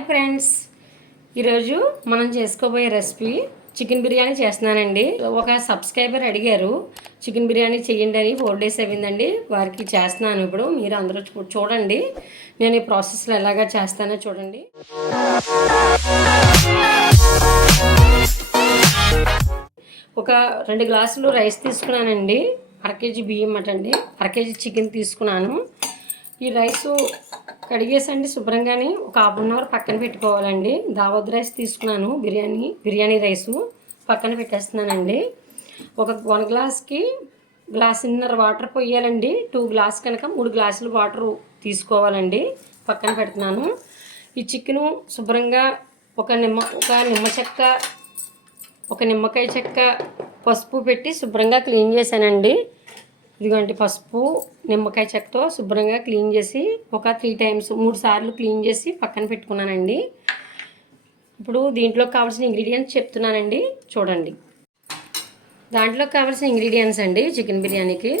Hi friends, ఈరోజు మనం చేసుకోబోయే రెసిపీ చికెన్ బిర్యానీ చేస్తున్నానండి. ఒక సబ్స్క్రైబర్ అడిగారు చికెన్ బిర్యానీ చేయండి అని. 4 days అయిందండి వారికి చేస్తున్నాను. ఇప్పుడు మీరు అందరూ చూడండి నేను ఈ ప్రాసెస్లో ఎలాగా చేస్తానో చూడండి. ఒక 2 గ్లాసులు రైస్ తీసుకున్నానండి. 1/2 kg బియ్యం అటండి, 1/2 kg చికెన్ తీసుకున్నాను. ఈ రైసు కడిగేసండి శుభ్రంగాని ఒక 1/2 అవర్ పక్కన పెట్టుకోవాలండి. దావత్ రైస్ తీసుకున్నాను, బిర్యానీ రైసు పక్కన పెట్టేస్తున్నానండి. ఒక 1 గ్లాస్కి గ్లాసున్నర వాటర్ పోయాలండి. 2 గ్లాస్ కనుక 3 గ్లాసులు వాటర్ తీసుకోవాలండి. పక్కన పెడుతున్నాను. ఈ చికెను శుభ్రంగా ఒక నిమ్మకాయ చెక్క పసుపు పెట్టి శుభ్రంగా క్లీన్ చేశానండి. ఇదిగోండి పసుపు నిమ్మకాయ చెక్కతో శుభ్రంగా క్లీన్ చేసి ఒక 3 times 3 సార్లు క్లీన్ చేసి పక్కన పెట్టుకున్నానండి. ఇప్పుడు దీంట్లో కావాల్సిన ఇంగ్రీడియంట్స్ చెప్తున్నానండి చూడండి. దాంట్లో కావాల్సిన ఇంగ్రీడియంట్స్ అండి చికెన్ బిర్యానీకి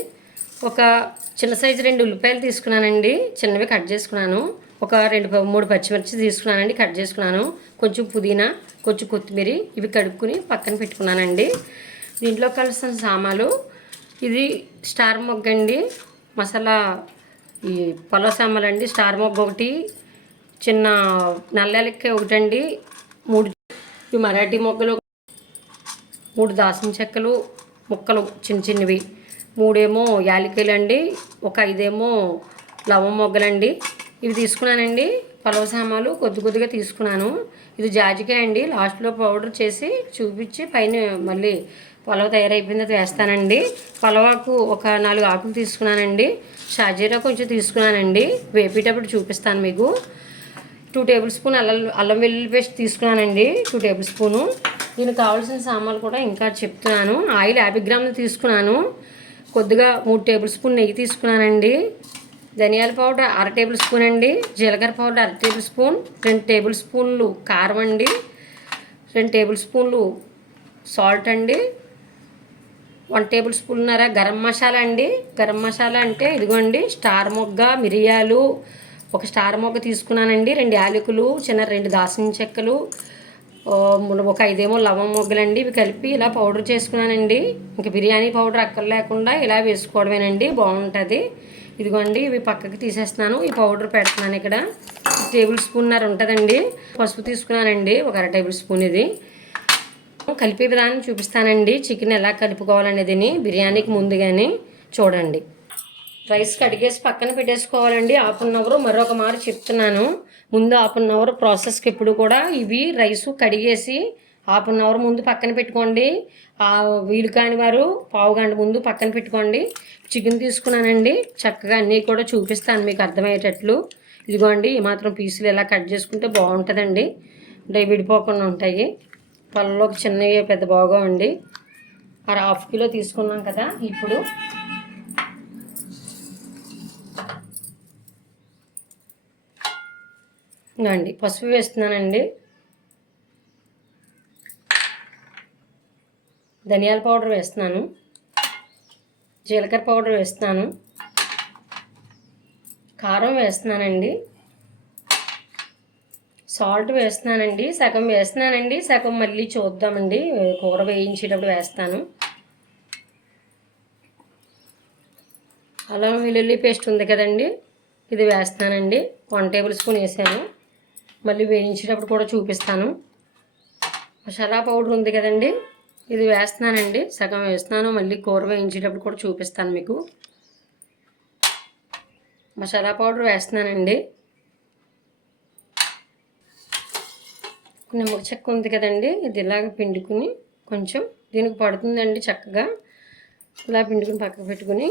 ఒక చిన్న సైజు 2 ఉల్లిపాయలు తీసుకున్నానండి, చిన్నవి కట్ చేసుకున్నాను. ఒక 3 పచ్చిమిర్చి తీసుకున్నానండి, కట్ చేసుకున్నాను. కొంచెం పుదీనా, కొంచెం కొత్తిమీర, ఇవి కడుక్కుని పక్కన పెట్టుకున్నానండి. దీంట్లో కావాల్సిన సామాలు ఇది స్టార్ మొగ్గ అండి, మసాలా ఈ పలావ్ సామాలు అండి. స్టార్ మొగ్గ ఒకటి, చిన్న నల్లెలక్కాయ ఒకటండి, 3 మరాఠీ మొగ్గలు, 3 దాల్చిన చెక్కలు ముక్కలు చిన్నవి, 3 ఏమో యాలకులు అండి, ఒక 5 ఏమో లవంగ మొగ్గలండి. ఇవి తీసుకున్నానండి. పలావ్ సామాలు కొద్దిగా తీసుకున్నాను. ఇది జాజికాయ అండి, లాస్ట్లో పౌడర్ చేసి చూపించి పైన మళ్ళీ పలావ్ తయారైపోయింది అది వేస్తానండి. పలావాకు ఒక 4 ఆకులు తీసుకున్నానండి. షాజీరా కొంచెం తీసుకున్నానండి, వేపేటప్పుడు చూపిస్తాను మీకు. 2 tablespoon అల్లం వెల్లుల్లి పేస్ట్ తీసుకున్నానండి, 2 tablespoon. దీనికి కావాల్సిన సామాన్లు కూడా ఇంకా చెప్తున్నాను. ఆయిల్ 50 గ్రాములు తీసుకున్నాను. కొద్దిగా 3 tablespoon నెయ్యి తీసుకున్నానండి. ధనియాల పౌడర్ 1/2 tablespoon అండి. జీలకర్ర పౌడర్ 1/2 tablespoon. 2 tablespoon కారం అండి, 2 tablespoon సాల్ట్ అండి, 1 tablespoon గరం మసాలా అండి. గరం మసాలా అంటే ఇదిగోండి స్టార్ మొగ్గ, మిరియాలు, ఒక స్టార్ మొగ్గ తీసుకున్నానండి, 2 యాలకులు, 2 దాల్చిన చెక్కలు, ఒక 5 ఏమో లవంగ మొగ్గలండి. ఇవి కలిపి ఇలా పౌడర్ చేసుకున్నానండి. ఇంకా బిర్యానీ పౌడర్ అక్కర్ లేకుండా ఇలా వేసుకోవడమేనండి, బాగుంటుంది. ఇదిగోండి ఇవి పక్కకి తీసేస్తున్నాను. ఈ పౌడర్ పెడుతున్నాను ఇక్కడ. 1 tablespoon ఉంటుందండి. పసుపు తీసుకున్నానండి, ఒక 1/2 tablespoon. ఇది కలిపే విధానం చూపిస్తానండి, చికెన్ ఎలా కలుపుకోవాలనేది బిర్యానీకి ముందుగానే చూడండి. రైస్ కడిగేసి పక్కన పెట్టేసుకోవాలండి 1/2 అవర్. మరొక మారు చెప్తున్నాను, ముందు 1/2 అవర్ ప్రాసెస్కి ఎప్పుడు కూడా ఇవి రైసు కడిగేసి 1/2 అవర్ ముందు పక్కన పెట్టుకోండి. వీలు కాని వారు 1/2 గంట ముందు పక్కన పెట్టుకోండి. చికెన్ తీసుకున్నానండి, చక్కగా అన్నీ కూడా చూపిస్తాను మీకు అర్థమయ్యేటట్లు. ఇదిగోండి ఈ మాత్రం పీసులు ఎలా కట్ చేసుకుంటే బాగుంటుందండి, అంటే విడిపోకుండా ఉంటాయి. పళ్ళలోకి చిన్నవి పెద్ద బాగా అండి. 1/2 కిలో తీసుకున్నాం కదా. ఇప్పుడు అండి పసుపు వేస్తున్నానండి, ధనియాల పౌడర్ వేస్తున్నాను, జీలకర్ర పౌడర్ వేస్తున్నాను, కారం వేస్తున్నానండి, సాల్ట్ వేస్తున్నానండి. సగం వేస్తున్నానండి, సగం మళ్ళీ చూద్దామండి కూర వేయించేటప్పుడు వేస్తాను. అల్లం వెల్లుల్లి పేస్ట్ ఉంది కదండి, ఇది వేస్తానండి. 1 tablespoon వేసాను, మళ్ళీ వేయించేటప్పుడు కూడా చూపిస్తాను. మసాలా పౌడర్ ఉంది కదండి, ఇది వేస్తున్నానండి, సగం వేస్తున్నాను. మళ్ళీ కూర వేయించేటప్పుడు కూడా చూపిస్తాను మీకు. మసాలా పౌడర్ వేస్తున్నానండి. నిమ్మక చెక్క ఉంది కదండి, ఇది ఇలాగ పిండుకుని కొంచెం దీనికి పడుతుందండి చక్కగా. ఇలా పిండుకుని పక్కకు పెట్టుకుని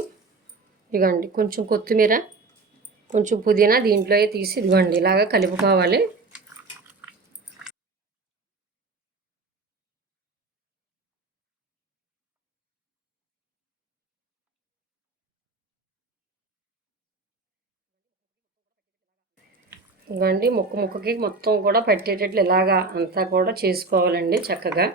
ఇదిగోండి కొంచెం కొత్తిమీర, కొంచెం పుదీనా దీంట్లో తీసి ఇదిగోండి ఇలాగ కలుపుకోవాలి. ఇవ్వండి ముక్కకి మొత్తం కూడా పట్టేటట్లు ఇలాగా అంతా కూడా చేసుకోవాలండి చక్కగా.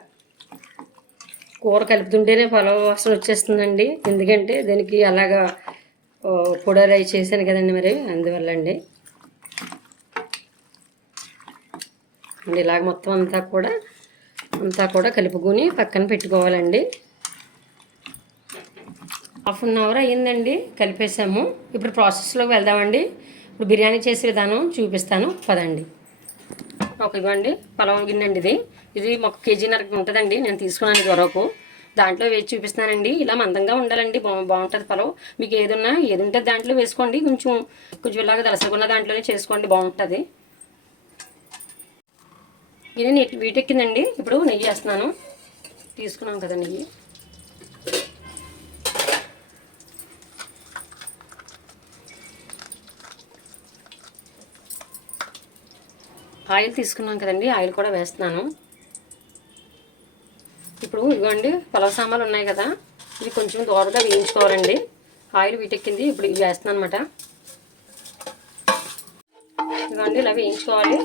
కూర కలుపుతుంటేనే పలావ్ వాసన వచ్చేస్తుందండి, ఎందుకంటే దానికి అలాగా పొడి రై చేశాను కదండి, మరి అందువల్ల అండి. అండ్ ఇలాగ మొత్తం అంతా కూడా కలుపుకొని పక్కన పెట్టుకోవాలండి. హాఫ్ అన్ అవర్ అయ్యిందండి, కలిపేసాము. ఇప్పుడు ప్రాసెస్లోకి వెళ్దామండి. ఇప్పుడు బిర్యానీ చేసే విధానం చూపిస్తాను పదండి. ఇవ్వండి పలావ్ గిన్నె అండి. ఇది ఒక కేజీన్నరకు ఉంటుందండి. నేను తీసుకున్నాను ఇది వరకు. దాంట్లో వేసి చూపిస్తున్నానండి. ఇలా మందంగా ఉండాలండి, బాగుంటుంది పలావ్. మీకు ఏది ఉంటే దాంట్లో వేసుకోండి. కొంచెం ఇలాగ దలసగున్న దాంట్లోనే చేసుకోండి, బాగుంటుంది. ఇది వీటెక్కిందండి. ఇప్పుడు నెయ్యి వేస్తున్నాను. తీసుకున్నాం కదా నెయ్యి. ఆయిల్ తీసుకున్నాం కదండి, ఆయిల్ కూడా వేస్తున్నాను. ఇప్పుడు ఇవ్వండి పలావ్ సామాన్లు ఉన్నాయి కదా, ఇవి కొంచెం దోరగా వేయించుకోవాలండి. ఆయిల్ వీటెక్కింది. ఇప్పుడు ఇవి వేస్తున్నాను అనమాట. ఇవ్వండి ఇలా వేయించుకోవాలి.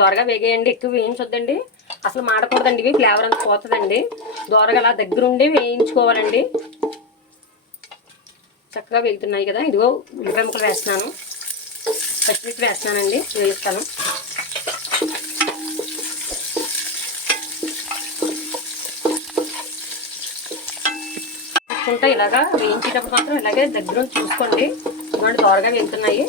దోరగా వేగేయండి, ఎక్కువ వేయించొద్దండి, అసలు మాడకూడదండి. ఇవి ఫ్లేవర్ అంతా పోతుందండి. దోరగా అలా దగ్గరుండి వేయించుకోవాలండి. చక్కగా వేగుతున్నాయి కదా. ఇదిగో ఉల్లిపాయ ముక్కలు వేస్తున్నాను, పచ్చిమిర్చి వేస్తున్నానండి, వేయిస్తాను. చూసుకుంటా ఇలాగా వేయించేటప్పుడు మాత్రం ఇలాగే దగ్గర చూసుకోండి. ఇవ్వండి దోరగా వేగుతున్నాయి.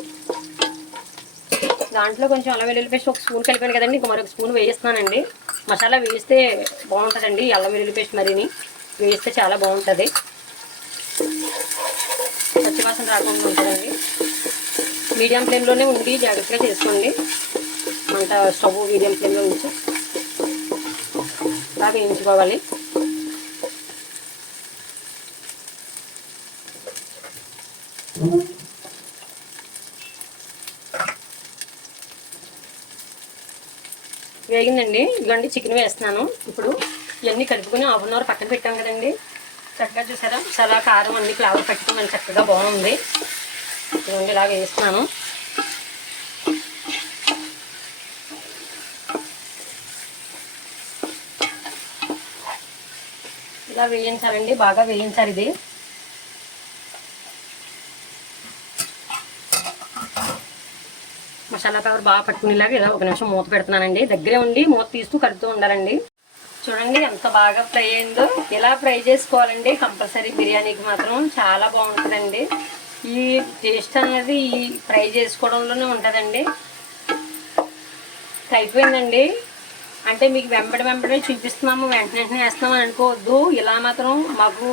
దాంట్లో కొంచెం అల్లం వెల్లుల్లి పేస్ట్ ఒక స్పూన్ కలిపాను కదండి, ఇంక మరొక స్పూన్ వేయిస్తున్నానండి. మసాలా వేయిస్తే బాగుంటుందండి. అల్లం వెల్లుల్లి పేస్ట్ మరీని వేయిస్తే చాలా బాగుంటుంది, పచ్చివాసన రాకుండా ఉంటుందండి. మీడియం ఫ్లేమ్లోనే ఉండి జాగ్రత్తగా చేసుకోండి. మంట స్టవ్ మీడియం ఫ్లేమ్లో ఉంచి బాగా వేయించుకోవాలి. వేగిందండి. ఇదిగోండి చికెన్ వేస్తున్నాను. ఇప్పుడు ఇవన్నీ కలుపుకొని హాఫ్ అన్ అవర్ పక్కన పెట్టాం కదండి. చక్కగా చూసారా, చాలా కారం అన్ని ఫ్లేవర్ పెట్టుకుని చక్కగా బాగుంది. ఇదిగోండి ఇలా వేస్తున్నాను. ఇలా వేయించాలండి, బాగా వేయించాలి. ఇది మసాలా పౌడర్ బాగా పట్టుకునేలాగా ఇలా ఒక నిమిషం మూత పెడుతున్నానండి. దగ్గరే ఉండి మూత తీస్తూ కలుపుతూ ఉండాలండి. చూడండి ఎంత బాగా ఫ్రై అయిందో. ఇలా ఫ్రై చేసుకోవాలండి కంపల్సరీ. బిర్యానీకి మాత్రం చాలా బాగుంటుందండి. ఈ టేస్ట్ అనేది ఈ ఫ్రై చేసుకోవడంలోనే ఉంటుందండి. అయిపోయిందండి. అంటే మీకు వెంబడే చూపిస్తున్నాము, వెంటనే వేస్తున్నామని అనుకోవద్దు. ఇలా మాత్రం మాకు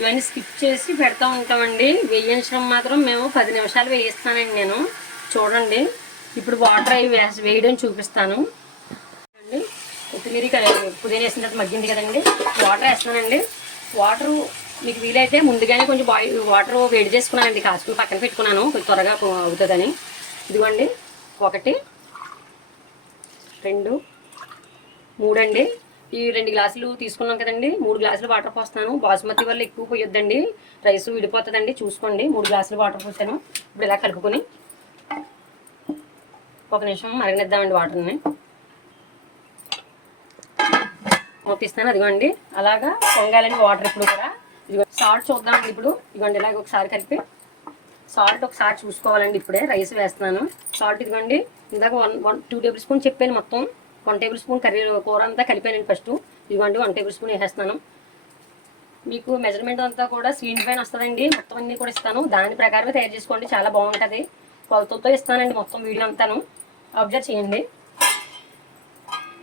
ఇవన్నీ స్కిప్ చేసి పెడతా ఉంటామండి. వేయించడం మాత్రం మేము 10 నిమిషాలు వేయిస్తానండి నేను. చూడండి ఇప్పుడు వాటర్ అవి వేయడం చూపిస్తాను అండి. కొత్తిమీర పుదీనా వేసిన తర్వాత మగ్గింది కదండి, వాటర్ వేస్తున్నానండి. వాటరు మీకు వీలైతే ముందుగానే కొంచెం వాటర్ వేడి చేసుకున్నానండి, కాసుకుని పక్కన పెట్టుకున్నాను, కొంచెం త్వరగా అవుతుందని. ఇదిగోండి 1 2 3 అండి. ఈ 2 గ్లాసులు తీసుకున్నాం కదండి, 3 గ్లాసులు వాటర్ పోస్తున్నాను. బాస్మతి వల్ల ఎక్కువ పోయొద్దండి, రైస్ విడిపోతుందండి. చూసుకోండి 3 గ్లాసులు వాటర్ పోసాను. ఇప్పుడు ఇలా కలుపుకొని 1 నిమిషం మరగనిద్దామండి వాటర్ని. మూపిస్తాను. అదిగోండి అలాగా పొంగాలండి వాటర్. ఇప్పుడు కూడా ఇదిగో సాల్ట్ చూద్దామండి. ఇప్పుడు ఇదిగోండి ఇలాగ ఒకసారి కలిపి సాల్ట్ ఒకసారి చూసుకోవాలండి. ఇప్పుడే రైస్ వేస్తున్నాను. సాల్ట్ ఇదిగోండి ఇందాక 2 టేబుల్ స్పూన్ చెప్పాను, మొత్తం 1 టేబుల్ స్పూన్ కూర అంతా కలిపానండి ఫస్ట్. ఇదిగోండి 1 టేబుల్ స్పూన్ వేసేస్తున్నాను. మీకు మెజర్మెంట్ అంతా కూడా స్క్రీన్ పైన వస్తుందండి, మొత్తం అన్నీ కూడా ఇస్తాను. దాని ప్రకారమే తయారు చేసుకోండి, చాలా బాగుంటుంది. కొలతలతో ఇస్తానండి మొత్తం వీడియో అంతాను, అబ్జర్వ్ చేయండి.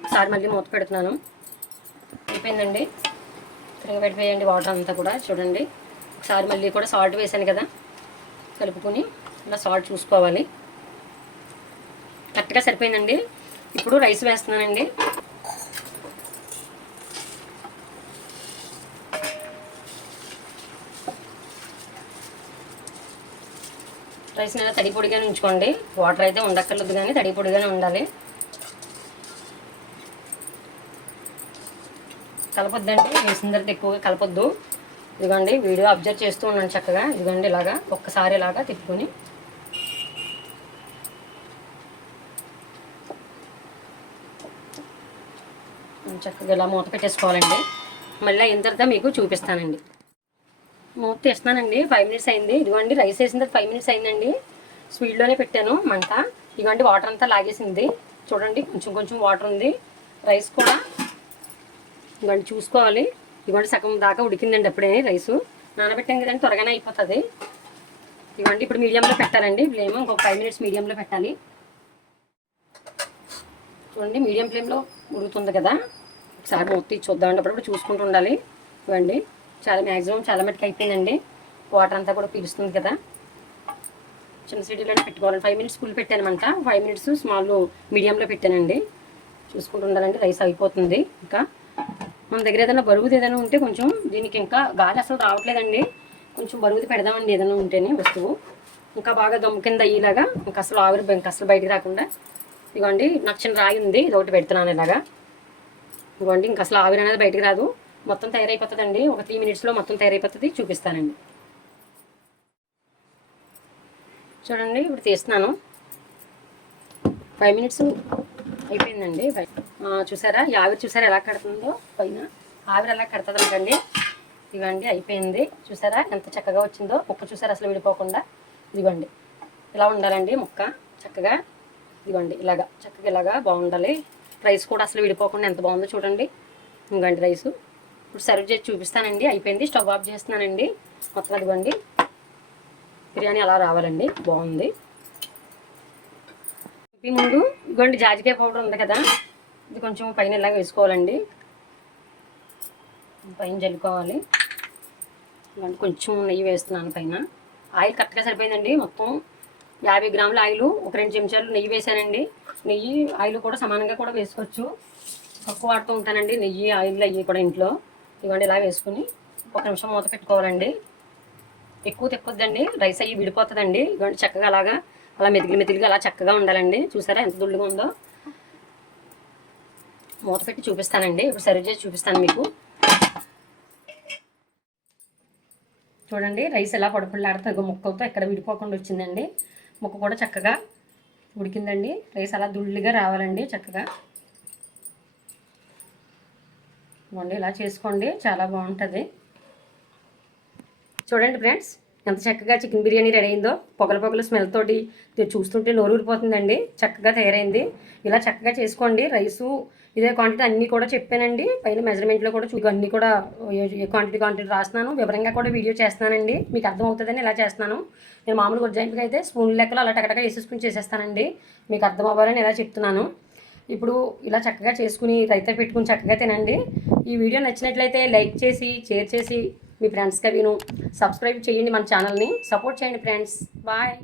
ఒకసారి మళ్ళీ మూత పెడుతున్నాను. అయిపోయిందండి. తిరగబెట్టిపోయండి వాటర్ అంతా కూడా. చూడండి ఒకసారి మళ్ళీ కూడా సాల్ట్ వేసాను కదా, కలుపుకొని ఇలా సాల్ట్ చూసుకోవాలి. కరెక్ట్గా సరిపోయిందండి. ఇప్పుడు రైస్ వేస్తున్నానండి. రైస్ని ఇలా తడి పొడిగానే ఉంచుకోండి, వాటర్ అయితే ఉండక్కర్లేదు కానీ తడి పొడిగానే ఉండాలి. కలపొద్దండి, వేసిన తర్వాత ఎక్కువగా కలపొద్దు. ఇదిగోండి వీడియో అబ్జర్వ్ చేస్తూ ఉన్నాను చక్కగా. ఇదిగోండి ఇలాగా ఒక్కసారి ఇలాగా తిప్పుకొని చక్కగా ఇలా మూత పెట్టేసుకోవాలండి. మళ్ళీ అయిన తర్వాత మీకు చూపిస్తానండి. మూత తీస్తున్నానండి. 5 మినిట్స్ అయింది. ఇదిగోండి రైస్ వేసిన తర్వాత 5 మినిట్స్ అయిందండి. స్పీడ్లోనే పెట్టాను మంట. ఇదిగోండి వాటర్ అంతా లాగేసింది. చూడండి కొంచెం కొంచెం వాటర్ ఉంది. రైస్ కూడా ఇదిగోండి చూసుకోవాలి. ఇదిగోండి సగం దాకా ఉడికిందండి అప్పుడే. రైసు నానబెట్టాం కదండి, త్వరగానే అయిపోతుంది. ఇదిగోండి ఇప్పుడు మీడియంలో పెట్టాలండి ఫ్లేమ్. ఇంకొక 5 మినిట్స్ మీడియంలో పెట్టాలి. చూడండి మీడియం ఫ్లేమ్లో ఉడుకుతుంది కదా. ఒకసారి మూత తీసి చూద్దామండి. అప్పుడప్పుడు చూసుకుంటూ ఉండాలి. ఇవ్వండి మ్యాక్సిమం చాలా మట్టుకు అయిపోయిందండి. వాటర్ అంతా కూడా పీలుస్తుంది కదా. చిన్న సిటీలోనే పెట్టుకోవాలండి. 5 మినిట్స్ ఫుల్ పెట్టానమాట. 5 మినిట్స్ స్మాల్ మీడియంలో పెట్టానండి. చూసుకుంటూ ఉండాలండి. రైస్ అయిపోతుంది. ఇంకా మన దగ్గర ఏదైనా బరువుది ఏదైనా ఉంటే కొంచెం, దీనికి ఇంకా గాలి అసలు రావట్లేదండి, కొంచెం బరువుది పెడదామండి ఏదైనా ఉంటేనే వస్తువు. ఇంకా బాగా దమ్ము కింద అయ్యేలాగా, ఇంకా అసలు ఆవిరి ఇంకా అసలు బయటికి రాకుండా. ఇదిగోండి నాకు చిన్న రాయి ఉంది, ఇది ఒకటి పెడుతున్నాను ఇలాగా. ఇదిగోండి ఇంకా అసలు ఆవిరి అనేది బయటికి రాదు. మొత్తం తయారైపోతుందండి. ఒక 3 మినిట్స్లో మొత్తం తయారైపోతుంది. చూపిస్తానండి. చూడండి ఇప్పుడు తీస్తున్నాను. 5 మినిట్స్ అయిపోయిందండి. చూసారా ఈ ఆవిరి, చూసారా ఎలా కడుతుందో పైన ఆవిరి ఎలా కడుతుంది అనుకండి. ఇదిగోండి అయిపోయింది. చూసారా ఎంత చక్కగా వచ్చిందో ముక్క. చూసారా అసలు విడిపోకుండా. ఇదిగోండి ఇలా ఉండాలండి ముక్క చక్కగా. ఇదిగోండి ఇలాగా చక్కగా ఇలాగా బాగుండాలి. రైస్ కూడా అసలు విడిపోకుండా ఎంత బాగుందో చూడండి. ఇదిగోండి రైసు ఇప్పుడు సర్వ్ చేసి చూపిస్తానండి. అయిపోయింది. స్టవ్ ఆఫ్ చేస్తున్నానండి. మొత్తం అదిగోండి బిర్యానీ అలా రావాలండి. బాగుంది. ఈ ముందు ఇదిగోండి జాజికాయ పౌడర్ ఉంది కదా, ఇది కొంచెం పైన ఇలాగ వేసుకోవాలండి. పైన జల్లుకోవాలి. ఇదిగోండి కొంచెం నెయ్యి వేస్తున్నాను పైన. ఆయిల్ కరెక్ట్గా సరిపోయిందండి. మొత్తం 50 గ్రాముల ఆయిల్, ఒక 2 చెంచాలు నెయ్యి వేసానండి. నెయ్యి ఆయిల్ కూడా సమానంగా కూడా వేసుకోవచ్చు. తక్కువ వాడుతూ ఉంటానండి నెయ్యి ఆయిల్ అయ్యి కూడా ఇంట్లో. ఇదిగోండి ఇలా వేసుకుని 1 నిమిషం మూత పెట్టుకోవాలండి. ఎక్కువ తెప్పొద్దండి, రైస్ అయ్యి విడిపోతుందండి. ఇదిగోండి చక్కగా అలాగా అలా మెదిలిగా అలా చక్కగా ఉండాలండి. చూసారా ఎంత దుళ్ళుగా ఉందో. మూత పెట్టి చూపిస్తానండి. ఇప్పుడు సర్వ్ చేసి చూపిస్తాను మీకు. చూడండి రైస్ ఎలా పొడపొడలాడుతూ ముక్కలతో ఎక్కడ విడిపోకుండా వచ్చిందండి. ముక్క కూడా చక్కగా ఉడికిందండి. రైస్ అలా దుళ్ళుగా రావాలండి చక్కగా. ఇవ్వండి ఇలా చేసుకోండి, చాలా బాగుంటుంది. చూడండి ఫ్రెండ్స్ ఎంత చక్కగా చికెన్ బిర్యానీ రెడీ అయిందో. పొగల స్మెల్ తోటి చూస్తుంటే నోరు ఊరిపోతుందండి. చక్కగా తయారైంది. ఇలా చక్కగా చేసుకోండి. రైసు ఇదే క్వాంటిటీ అన్నీ కూడా చెప్పానండి. పైన మెజర్మెంట్లో కూడా అన్నీ కూడా ఏ క్వాంటిటీ రాస్తున్నాను. వివరంగా కూడా వీడియో చేస్తున్నానండి. మీకు అర్థమవుతుందని ఇలా చేస్తున్నాను. నేను మామూలుగా ఉజ్జాయింపుగా అయితే స్పూన్ లెక్కలు అలా టకటగా వేసేసుకుని చేసేస్తానండి. మీకు అర్థం అవ్వాలని ఇలా చెప్తున్నాను. ఇప్పుడు ఇలా చక్కగా చేసుకుని రైతా పెట్టుకుని చక్కగా తినండి. ఈ వీడియో నచ్చినట్లయితే లైక్ చేసి, షేర్ చేసి మీ ఫ్రెండ్స్కి విను సబ్స్క్రైబ్ చేయండి. మన ఛానల్ని సపోర్ట్ చేయండి ఫ్రెండ్స్. బాయ్.